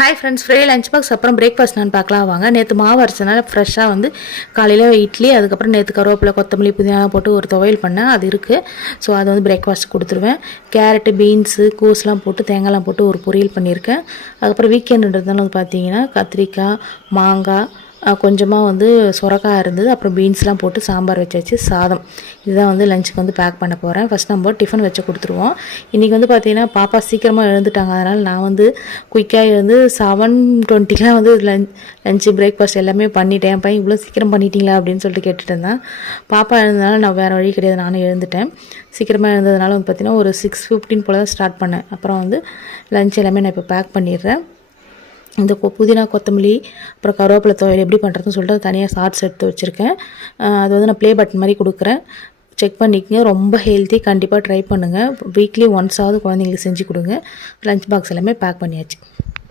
Hi friends, free lunch box அப்புறம் breakfast நான் பார்க்கலாம் வாங்க. நேற்று மாவு அரைச்சனால ஃப்ரெஷ்ஷாக வந்து காலையில் இட்லி, அதுக்கப்புறம் நேற்று கருவேப்பிலை, கொத்தமல்லி, புதினா போட்டு ஒரு துவையல் பண்ணேன், அது இருக்குது. ஸோ அதை வந்து பிரேக்ஃபாஸ்ட் கொடுத்துருவேன். கேரட்டு, பீன்ஸு, கோஸ்லாம் போட்டு தேங்காய்லாம் போட்டு ஒரு பொரியல் பண்ணியிருக்கேன். அதுக்கப்புறம் வீக்கெண்டுன்றதுனால வந்து பார்த்தீங்கன்னா கத்திரிக்காய், மாங்காய், கொஞ்சமாக வந்து சுரக்காய் இருந்தது. அப்புறம் பீன்ஸ்லாம் போட்டு சாம்பார் வச்சாச்சு. சாதம் இதுதான் வந்து லஞ்சுக்கு வந்து பேக் பண்ண போகிறேன். ஃபஸ்ட் நம்ம டிஃபன் வச்சு கொடுத்துருவோம். இன்றைக்கி வந்து பார்த்திங்கன்னா பாப்பா சீக்கிரமாக எழுந்துட்டாங்க. அதனால் நான் வந்து குயிக்காக எழுந்து 7:20 வந்து லஞ்சு பிரேக்ஃபாஸ்ட் எல்லாமே பண்ணிட்டேன். என் பையன் இவ்வளோ சீக்கிரம் பண்ணிட்டீங்களா அப்படின்னு சொல்லிட்டு கேட்டுட்டு இருந்தேன். பாப்பா எழுந்ததுனால நான் வேறு வழி கிடையாது, நானும் எழுந்துட்டேன். சீக்கிரமாக எழுந்ததுனால வந்து பார்த்திங்கன்னா ஒரு 6:15 போல் தான் ஸ்டார்ட் பண்ணேன். அப்புறம் வந்து லஞ்ச் எல்லாமே நான் இப்போ பேக் பண்ணிடுறேன். இந்த புதினா, கொத்தமல்லி, அப்புறம் கருவேப்பிலை துவையல் எப்படி பண்ணுறதுன்னு சொல்லிட்டு தனியாக ஷார்ட்ஸ் எடுத்து வச்சுருக்கேன். அது வந்து நான் ப்ளே பட்டன் மாதிரி கொடுக்குறேன், செக் பண்ணிக்கங்க. ரொம்ப ஹெல்த்தி, கண்டிப்பாக ட்ரை பண்ணுங்கள். வீக்லி ஒன்ஸாவது குழந்தைங்களுக்கு செஞ்சு கொடுங்க. லஞ்ச் பாக்ஸ் எல்லாமே பேக் பண்ணியாச்சு.